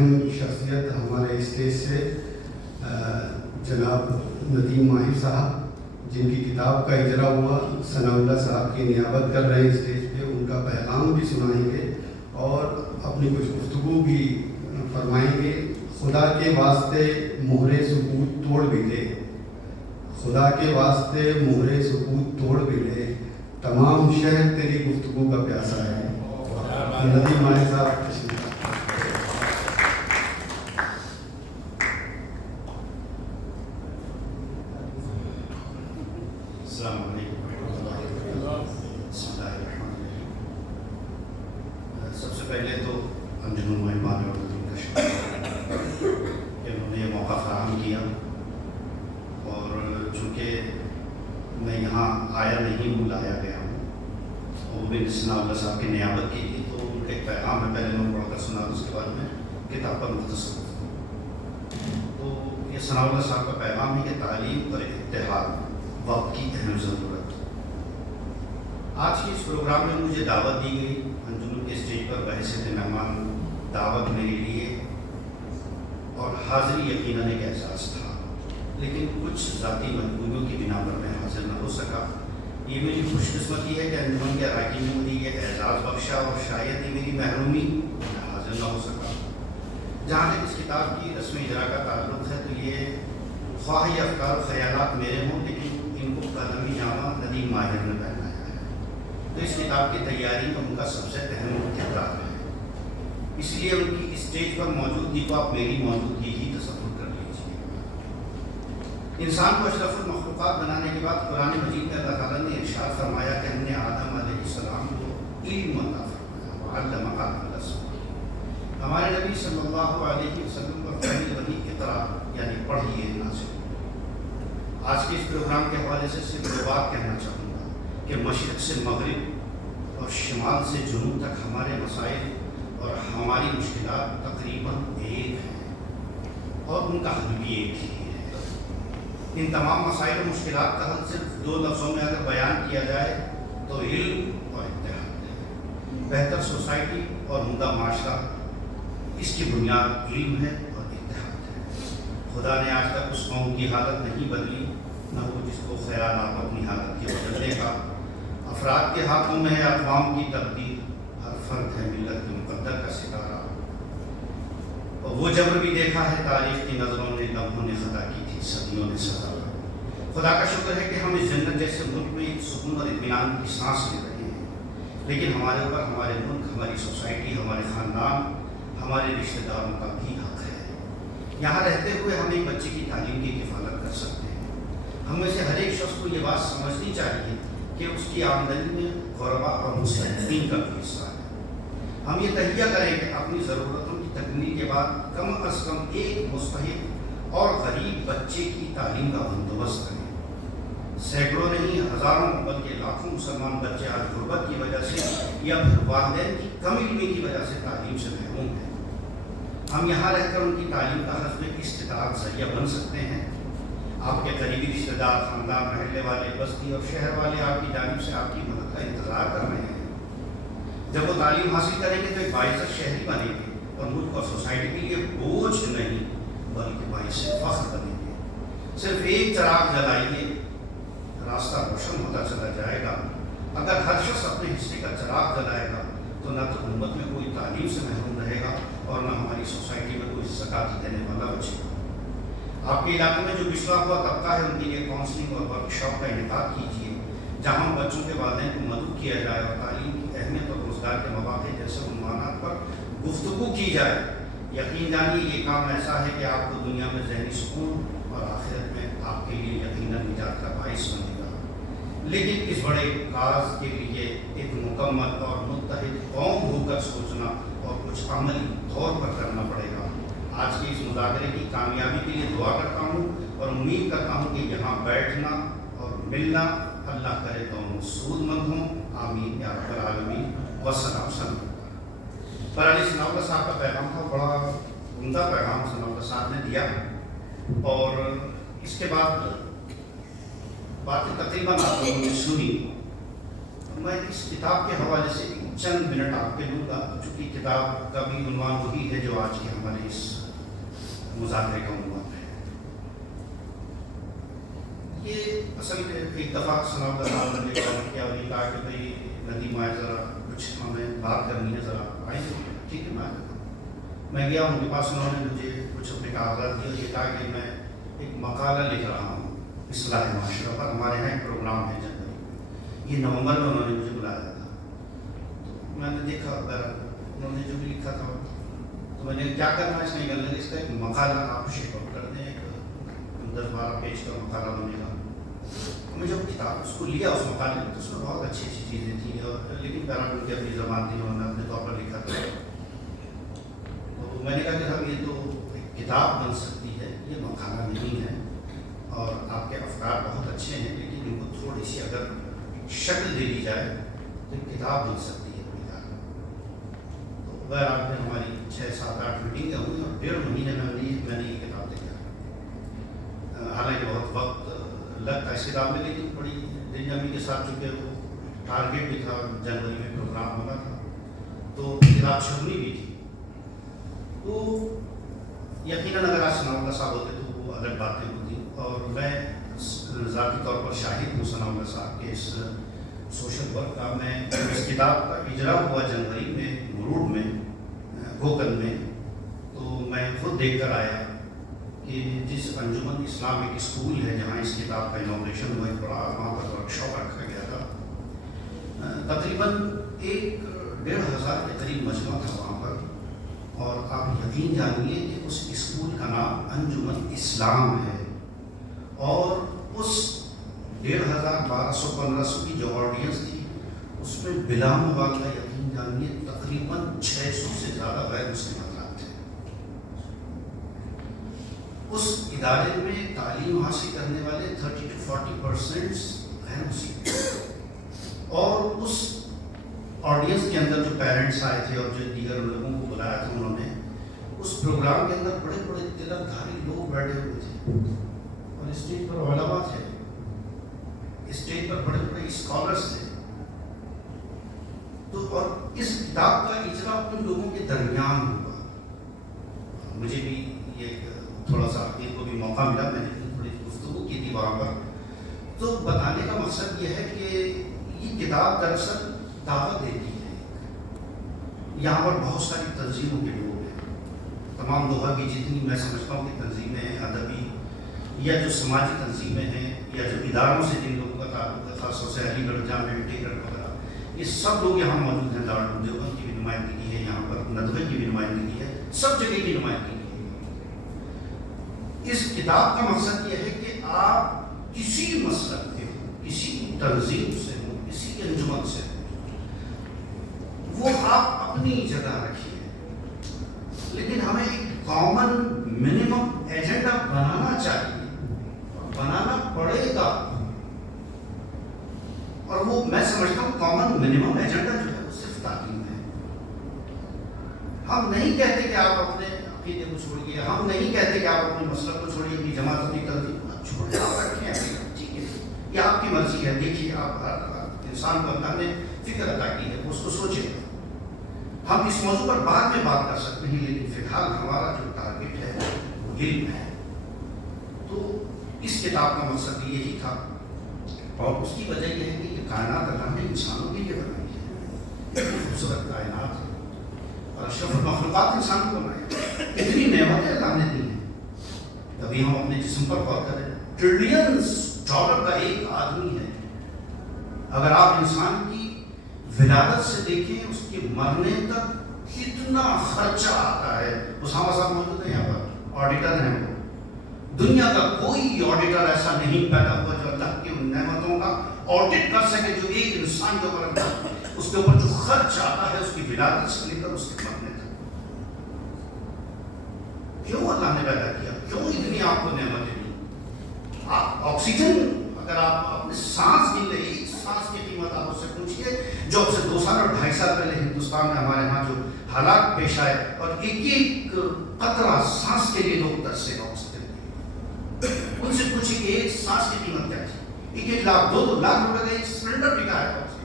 اہم شخصیت ہمارے اسٹیج سے جناب ندیم ماہر صاحب، جن کی کتاب کا اجرا ہوا، ثناء اللہ صاحب کی نیابت کر رہے ہیں اسٹیج پہ، ان کا پیغام بھی سنائیں گے اور اپنی کچھ گفتگو بھی فرمائیں گے۔ خدا کے واسطے مہر سکوت توڑ بھی لے، خدا کے واسطے مہر سکوت توڑ بھی لے، تمام شہر تیری گفتگو کا پیاسا ہے۔ ندیم ماہر صاحب تشریف۔ السلام علیکم ورحمۃ اللہ۔ بسم اللہ الرحمن الرحیم۔ سب سے پہلے تو انجمن مہمان اور ندیم کا شکریہ کہ انہوں نے یہ موقع فراہم کیا، اور چونکہ میں یہاں آیا نہیں ہوں، لایا گیا ہوں، وہ بھی ثناء اللہ صاحب کی نیابت کی تھی، تو ان کا ایک پیغام ہے، پہلے میں پڑھ کر سنا دوں، اس کے بعد میں کتاب پر مختصر تو یہ ثناء اللہ صاحب کا پیغام ہے کہ تعلیم اور اتحاد وقت کی اہم ضرورت۔ آج کے اس پروگرام میں مجھے دعوت دی گئی، انجمن کے اسٹیج پر بحیثیت مہمان دعوت میرے لیے، اور حاضری یقیناً ایک اعزاز تھا، لیکن کچھ ذاتی مجبوریوں کی بنا پر میں حاضر نہ ہو سکا۔ یہ میری خوش قسمتی ہے کہ انجمن کے اراکین نے مجھے یہ اعزاز بخشا، اور شاید یہ میری محرومی میں حاضر نہ ہو سکا۔ جہاں تک اس کتاب کی رسم اجرا کا تعلق ہے، تو یہ خواہ یہ افکار و خیالات میرے ہوں، لیکن ان کو قلمی جامہ ندیم ماہر نے پہنایا ہے، تو اس کتاب کی تیاری میں ان کا سب سے اہم کردار ہے۔ اس لیے ان کی اسٹیج پر موجودگی کو آپ میری موجودگی ہی تصور کر لیجیے۔ انسان کو اشرف المخلوقات بنانے کے بعد قرآن مجید میں اللہ تعالیٰ نے ارشاد فرمایا کہ ہم نے آدم علیہ السلام کو علم عطا فرمایا، وعلم آدم الاسماء۔ ہمارے نبی صلی اللہ علیہ وسلم پر پہلی وحی اقرا یعنی پڑھیے نازل۔ آج کے اس پروگرام کے حوالے سے صرف دو بات کہنا چاہوں گا کہ مشرق سے مغرب اور شمال سے جنوب تک ہمارے مسائل اور ہماری مشکلات تقریباً ایک ہیں، اور ان کا حل بھی ایک ہی ہے۔ ان تمام مسائل و مشکلات کا حل صرف دو لفظوں میں اگر بیان کیا جائے تو علم اور اتحاد ہے۔ بہتر سوسائٹی اور عمدہ معاشرہ، اس کی بنیاد علم ہے اور اتحاد ہے۔ خدا نے آج تک اس قوم کی حالت نہیں بدلی، نہ وہ جس کو خیال آپ اپنی حالت کے بدلنے کا۔ افراد کے ہاتھوں میں ہے اقوام کی تقدیر، ہر فرد ہے ملت کے مقدر کا ستارہ۔ اور وہ جبر بھی دیکھا ہے تاریخ کی نظروں نے، لمحوں نے خطا کی تھی، صدیوں نے سزا۔ خدا کا شکر ہے کہ ہم اس جنت جیسے ملک میں سکون اور اطمینان کی سانس لے رہے ہیں، لیکن ہمارے اوپر ہمارے ملک، ہماری سوسائٹی، ہمارے خاندان، ہمارے رشتہ داروں کا بھی حق ہے۔ یہاں رہتے ہوئے ہم ایک بچے کی تعلیم کی کفالت کر سکتے ہیں۔ ہم میں سے ہر ایک شخص کو یہ بات سمجھنی چاہیے کہ اس کی آمدنی میں غربا اور مستحقین کا بھی حصہ ہے۔ ہم یہ تہیہ کریں کہ اپنی ضرورتوں کی تکمیل کے بعد کم از کم ایک مستحق اور غریب بچے کی تعلیم کا بندوبست کریں۔ سینکڑوں نہیں، ہزاروں بلکہ لاکھوں مسلمان بچے آج غربت کی وجہ سے یا پھر والدین کی کم علمی کی وجہ سے تعلیم سے محروم ہیں۔ ہم یہاں رہ کر ان کی تعلیم کا حسب استطاعت ذریعہ بن سکتے ہیں۔ آپ کے قریبی رشتہ دار، خاندان، محلے والے، بستی اور شہر والے آپ کی جانب سے آپ کی مدد کا انتظار کر رہے ہیں۔ جب وہ تعلیم حاصل کریں گے تو ایک باعث شہری بنیں گے، اور ملک اور سوسائٹی کے لیے بوجھ نہیں بلکہ باعث فخر بنیں گے۔ صرف ایک چراغ جلائیے، راستہ روشن ہوتا چلا جائے گا۔ اگر ہر شخص اپنے حصے کا چراغ جلائے گا تو نہ تو امت میں کوئی تعلیم سے محروم رہے گا، اور نہ ہماری سوسائٹی میں کوئی زکوٰۃ دینے والا بچے گا۔ آپ کے علاقے میں جو پچھڑا ہوا طبقہ ہے، ان کے لیے کاؤنسلنگ اور ورک شاپ کا انعقاد کیجیے، جہاں بچوں کے والدین کو مدعو کیا جائے اور تعلیم کی اہمیت اور روزگار کے مواقع جیسے عنوانات پر گفتگو کی جائے۔ یقین جانیے یہ کام ایسا ہے کہ آپ کو دنیا میں ذہنی سکون اور آخرت میں آپ کے لیے یقیناً نجات کا باعث بنے گا۔ لیکن اس بڑے کاز کے لیے ایک مکمل اور متحد قوم ہو کر سوچنا اور کچھ عملی طور پر کرنا پڑے گا۔ آج کے اس مذاکرے کی کامیابی کے لیے دعا کرتا ہوں اور امید کرتا ہوں کہ یہاں بیٹھنا اور ملنا اللہ کرے دونوں سود مند ہوں۔ آمین یا رب العالمین۔ والسلام علیکم۔ پر علی ثناء اللہ صاحب کا پیغام تھا، بڑا عمدہ پیغام ثناء اللہ صاحب نے دیا، اور اس کے بعد باتیں تقریباً آپ لوگوں نے سنی۔ میں اس کتاب کے حوالے سے چند منٹ آپ کے لوں گا، چونکہ کتاب کا بھی عنوان وہی ہے جو آج کے ہمارے اس مذاکرے کا عنوان ہے۔ یہ اصل میں ایک دفعہ ثناء اللہ صاحب نے کال کیا اور یہ کہا کہ بھائی ندیم آئے، ذرا کچھ ہمیں بات کرنی ہے، ذرا آئیں۔ ٹھیک ہے، میں آ جاتا ہوں۔ میں گیا ان کے پاس، انہوں نے مجھے کچھ اپنے کاغذات دیے اور یہ کہا کہ میں ایک مقالہ لکھ رہا ہوں اصلاح معاشرہ پر، ہمارے یہاں ایک پروگرام ہے جنوری میں، یہ نومبر میں انہوں نے مجھے بلایا تھا۔ تو میں نے دیکھا انہوں نے جو بھی لکھا تھا، تو میں نے کیا کرنا ہے اس میں کرنے اس کا ایک مقالہ آپ شیپ آؤٹ کر دیں، ایک 10-12 پیج کا مقالہ بنے گا۔ میں جب کتاب اس کو لیا اس مقالے میں، تو اس میں بہت اچھی اچھی چیزیں تھیں، اور لیکن پیراگراف کی اپنی زبان تھی، انہوں نے اپنے طور پر لکھا تھا۔ تو میں نے کہا کہ صاحب یہ تو ایک کتاب بن سکتی ہے، یہ مقالہ نہیں ہے، اور آپ کے افکار بہت اچھے ہیں، لیکن ان کو تھوڑی سی اگر شکل دے دی جائے تو ایک کتاب بن سکتی ہے کوئی کتاب۔ تو بہرحال میں ہماری 6-7-8 میٹنگیں ہوئی اور 1.5 مہینے میں میں نے یہ کتاب تیار کی۔ حالانکہ بہت وقت لگتا ہے اس کتاب میں، لیکن بڑی دل جمی کے ساتھ، چونکہ وہ ٹارگیٹ بھی تھا، جنوری میں پروگرام ہونا تھا، تو کتاب چھپنی بھی تھی۔ تو یقیناً اگر آج ثناء اللہ صاحب ہوتے تو وہ الگ باتیں ہوتی، اور میں ذاتی طور پر شاہد ہوں ثناء اللہ صاحب کے اس سوشل ورک کا۔ میں اس کتاب کا اجرا ہوا جنوری میں مرود میں گوکل میں، تو میں خود دیکھ کر آیا کہ جس انجمن اسلامک اسکول ہے جہاں اس کتاب کا انوگریشن ہوا، ایک بڑا وہاں پر ورکشاپ رکھا گیا تھا، تقریباً 1,500 کے قریب مجمع تھا وہاں پر، اور آپ یقین جانیے کہ اس اسکول کا نام انجمن اسلام ہے، اور اس 1,500-1,200-1,500 کی جو آڈینس تھی اس میں بلا مبالغہ یقین جانیے تقریباً 600 سے زیادہ غیر مسلم حضرات تھے۔ اس ادارے میں تعلیم حاصل کرنے والے 30-40% غیر مسلم، اور اس آڈینس کے اندر جو پیرنٹس آئے تھے اور جو دیگر لوگوں کو بلایا تھا انہوں نے، اس پروگرام کے اندر بڑے بڑے تلک دھاری لوگ بیٹھے ہوئے تھے، اور اسٹیج پر علماء تھے، اسٹیج پر بڑے بڑے اسکالرس تھے۔ تو اور اس کتاب کا اجرا ان لوگوں کے درمیان ہوا۔ مجھے بھی یہ تھوڑا سا ان کو بھی موقع ملا، میں نے تھوڑی گفتگو کی تھی وہاں پر۔ تو بتانے کا مقصد یہ ہے کہ یہ کتاب دراصل دعوت دیتی ہے۔ یہاں پر بہت ساری تنظیموں کے لوگ ہیں، تمام لوگوں کی جتنی میں سمجھتا ہوں کہ تنظیمیں ہیں، ادبی یا جو سماجی تنظیمیں ہیں، یا جو اداروں سے جن لوگوں کا تعلق ہے، خاص طور سے علی گڑھ جامع ٹیکر وغیرہ، یہ سب لوگ یہاں موجود ہیں۔ دارالعلوم دیوبند کی بھی نمائندگی ہے یہاں پر، ندوے کی بھی نمائندگی ہے، سب جگہ کی نمائندگی ہے۔ اس کتاب کا مقصد یہ ہے کہ آپ کسی مسلک کے ہوں، کسی تنظیم سے ہوں، کسی انجمن سے ہوں، وہ آپ اپنی جگہ رکھیے، لیکن ہمیں ایک کامن منیمم ایجنڈا بنانا چاہیے، بنانا پڑے گا، اور وہ میں سمجھتا ہوں کامن منیمم ایجنڈا جو ہے وہ صرف تعلیم ہے۔ ہم نہیں کہتے کہ آپ اپنے عقیدے کو چھوڑیے، ہم نہیں کہتے کہ آپ اپنے مسلک کو چھوڑیے، اپنی جماعت اپنی تنظیم کو چھوڑیے، آپ رکھیں اپنی، ٹھیک ہے، یہ آپ کی مرضی ہے۔ دیکھیے، آپ ہر انسان کو اللہ نے فکر عطا کی ہے، اس کو سوچے گا۔ ہم اس موضوع پر بعد میں بات کر سکتے ہیں، لیکن فی الحال ہمارا جو ٹارگیٹ ہے وہ علم ہے۔ تو اس کتاب کا مقصد یہی تھا، اور اس کی وجہ یہ ہے کہ یہ کائنات اللہ نے انسانوں کے لیے بنائی ہے، خوبصورت کائنات ہے، اور اشرف المخلوقات انسان کو بنایا، اتنی نعمتیں اللہ نے دی ہیں۔ کبھی ہم اپنے جسم پر غور کریں، $ٹریلینز کا ایک آدمی ہے۔ اگر آپ انسان کی ولادت سے دیکھیں اس کے مرنے تک کتنا خرچہ آتا ہے۔ اسامہ صاحب موجود ہیں یہاں پر، آڈیٹر ہیں وہ۔ دنیا کا کوئی آڈیٹر ایسا نہیں پیدا ہوا جو اللہ کی ان نعمتوں کا آڈٹ کر سکے، جو ایک انسان کے اوپر اس کے اوپر جو خرچ آتا ہے اس کی ولادت سے لے کر اس کے مرنے تک۔ کیوں اللہ نے پیدا کیا؟ کیوں اتنی آپ کو نعمتیں دی؟ آپ آکسیجن، اگر آپ اپنے سانس گن لیں، ایک سانس کی قیمت آپ اس سے پوچھیے، جو اب سے 2 سال اور 2.5 سال پہلے ہندوستان میں ہمارے ہاں جو حالات پیش آئے، اور ایک ایک قطرہ سانس کے لیے لوگ ترسے گا آکسیجن، ان سے پوچھیں کہ ایک سانس کی قیمت کیا تھی؟ 1 لاکھ 2 لاکھ روپے کا ایک سلنڈر بکا ہے آکسیجن۔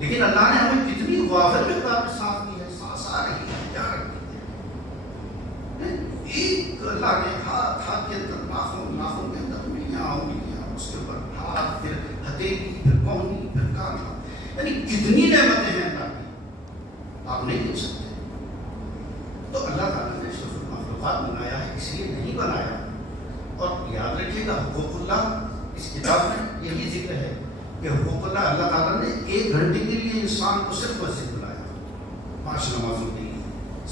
لیکن اللہ نے ہمیں کتنی غافل مقدار میں سانس دی ہے، سانس آ رہی ہے، جا رہی ہے، ایک اللہ نے ہاتھ کے اندر ناخن کے اندر انگلیاں، اس کے اوپر ہاتھ، پھر ہتھیلی، پھر کونی، پھر کان، یعنی کتنی نعمتیں ہیں اللہ کی، آپ نہیں دیکھ سکتے۔ تو اللہ تعالیٰ نے اشرف المخلوقات بنایا ہے، اس لیے نہیں بنایا۔ اور یاد رکھیے گا حقوق اللہ اس کتاب میں یہی ذکر ہے کہ حقوق اللہ تعالیٰ نے 1 گھنٹے کے لیے انسان کو صرف مسجد بنایا، 5 نمازوں کے لیے،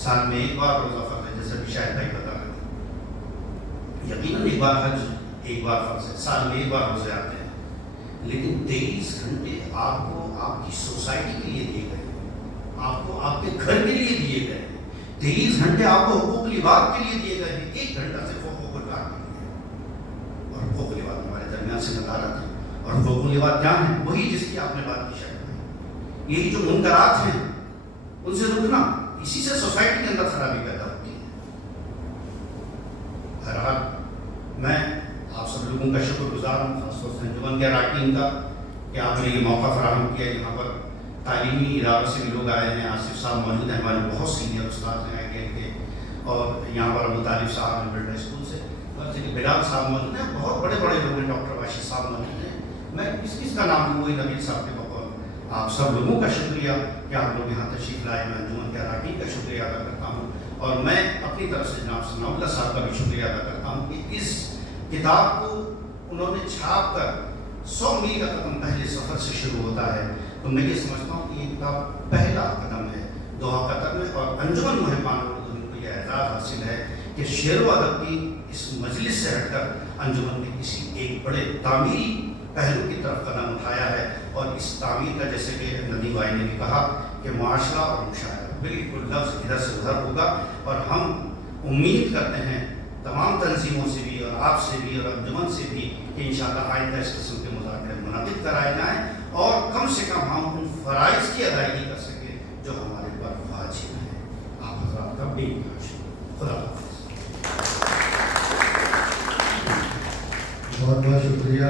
سال میں 1 بار روزہ فرض ہے، جیسے بھی شاید بھائی بتا رہے تھے، یقیناً 1 بار حج 1 بار فرض ہے، سال میں 1 بار روزے آتے ہیں، لیکن 23 گھنٹے آپ کو آپ کی سوسائٹی کے لیے دیے گئے، آپ کو آپ کے گھر کے لیے دیے گئے، 23 گھنٹے آپ کو حقوق العباد کے لیے دیے گئے ہیں، 1 گھنٹہ صرف حقوق اللہ کے لیے، اور حقوق العباد ہمارے درمیان سے نکالت ہے۔ اور حقوق العباد کیا ہیں؟ وہی جس کی آپ نے بات کی شاید، یہی جو منکرات ہیں ان سے رکنا، اسی سے سوسائٹی کے اندر خرابی پیدا ہوتی ہے۔ بہرحال میں آپ سب لوگوں کا شکر گزار ہوں، خاص طور سے انجمن کے اراکین کا، کہ آپ نے یہ موقع فراہم کیا۔ یہاں پر تعلیمی اداروں سے بھی لوگ آئے ہیں، آصف صاحب موجود ہیں، ہمارے بہت سینئر استاد ہیں آئی کے، اور یہاں پر ابو طالب صاحب ملٹری اسکول سے، بلال صاحب موجود ہیں، بہت بڑے بڑے لوگ ہیں، ڈاکٹر باشی صاحب موجود ہیں۔ میں کس کا نام لوں؟ وہی نبیل صاحب کے بقول آپ سب لوگوں کا شکریہ کہ آپ لوگ یہاں تشریف لائے۔ میں انجمن کے اراکین کا شکریہ ادا کرتا ہوں، اور میں اپنی طرف سے جناب ثناء اللہ صاحب کا بھی شکریہ ادا کرتا ہوں کہ اس کتاب کو انہوں نے چھاپ کر 100 میل کا قدم پہلے سفر سے شروع ہوتا ہے، تو میں یہ سمجھتا ہوں کہ یہ کتاب پہلا قدم ہے دوحہ قطر میں، اور انجمن محبان اردو کو یہ اعزاز حاصل ہے کہ شعر و ادب کی اس مجلس سے ہٹ کر انجمن نے کسی ایک بڑے تعمیری پہلو کی طرف قدم اٹھایا ہے، اور اس تعمیر کا جیسے کہ ندیم بھائی نے بھی کہا کہ معاشرہ اور مشاعرہ بالکل لفظ ادھر سے ادھر ہوگا، اور ہم امید کرتے ہیں تمام تنظیموں سے بھی اور آپ سے بھی اور انجمن سے بھی کہ انشاءاللہ آئندہ اس قسم کے مذاکرے منعقد کرائے جائیں، اور کم سے کم ہم ان فرائض کی ادائیگی کر سکیں جو ہمارے پر واجب ہیں۔ آپ حضرات کا بھی خدا حافظ۔ بہت بہت شکریہ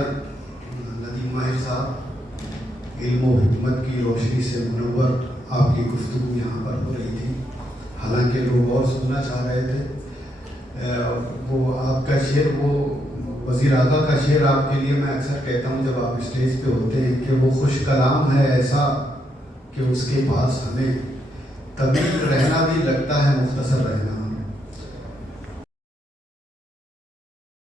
ندیم ماہر صاحب، علم و حکمت کی روشنی سے منور آپ کی گفتگو یہاں پر ہو رہی تھی، حالانکہ لوگ اور سننا چاہ رہے تھے۔ وہ آپ کا شعر، وہ وزیر اعلیٰ کا شعر آپ کے لیے میں اکثر کہتا ہوں جب آپ اسٹیج پہ ہوتے ہیں کہ وہ خوش کلام ہے ایسا کہ اس کے پاس ہمیں طویل رہنا بھی لگتا ہے مختصر رہنا